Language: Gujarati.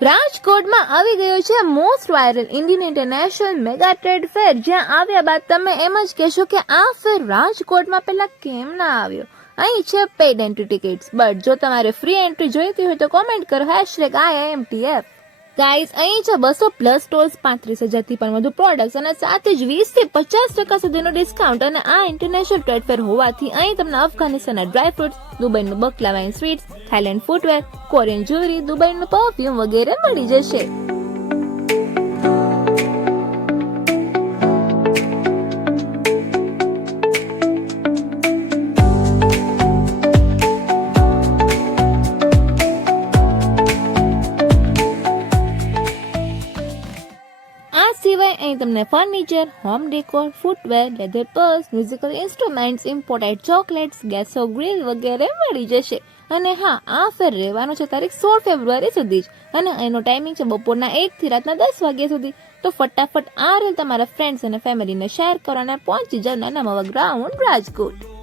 રાજકોટમાં આવી ગયો છે most viral Indian international mega trade fair, જ્યાં આવ્યા બાદ તમે એમ જ કહેશો કે આ ફેર રાજકોટમાં પેલા કેમ ના આવ્યો. અહીં છે પેડ એન્ટ્રી ટિકિટ્સ, બટ જો તમારે ફ્રી એન્ટ્રી જોઈતી હોય તો કોમેન્ટ કરો #IIMTF. ગાઈઝ, અહીં છે 200+ સ્ટોર્સ, 35,000થી પણ વધુ પ્રોડક્ટ્સ અને સાથે જ 20 થી 50% સુધીનો ડિસ્કાઉન્ટ. અને આ ઇન્ટરનેશનલ ટ્રેડ ફેર હોવાથી અહીં તમને અફઘાનિસ્તાનના ડ્રાય ફ્રૂટ્સ, દુબઈનું baklava and sweets, Thailand footwear, Korean jewellery, દુબઈનું પરફ્યુમ વગેરે મળી જશે. આ સિવાય અહીં તમને furniture, home decor, footwear, leather purse, musical instruments, imported chocolates, gas stove, grill વગેરે મળી જશે. અને હા, આ ફેર રહેવાનો છે તારીખ 16 ફેબ્રુઆરી સુધી જ, અને એનો ટાઈમિંગ છે બપોરના 1 થી રાતના 10 વાગ્યા સુધી. તો ફટાફટ આ રીલ તમારા ફ્રેન્ડ્સ અને ફેમિલીને શેર કરો અને પહોંચી જાવ નાના માવા ગ્રાઉન્ડ રાજકોટ.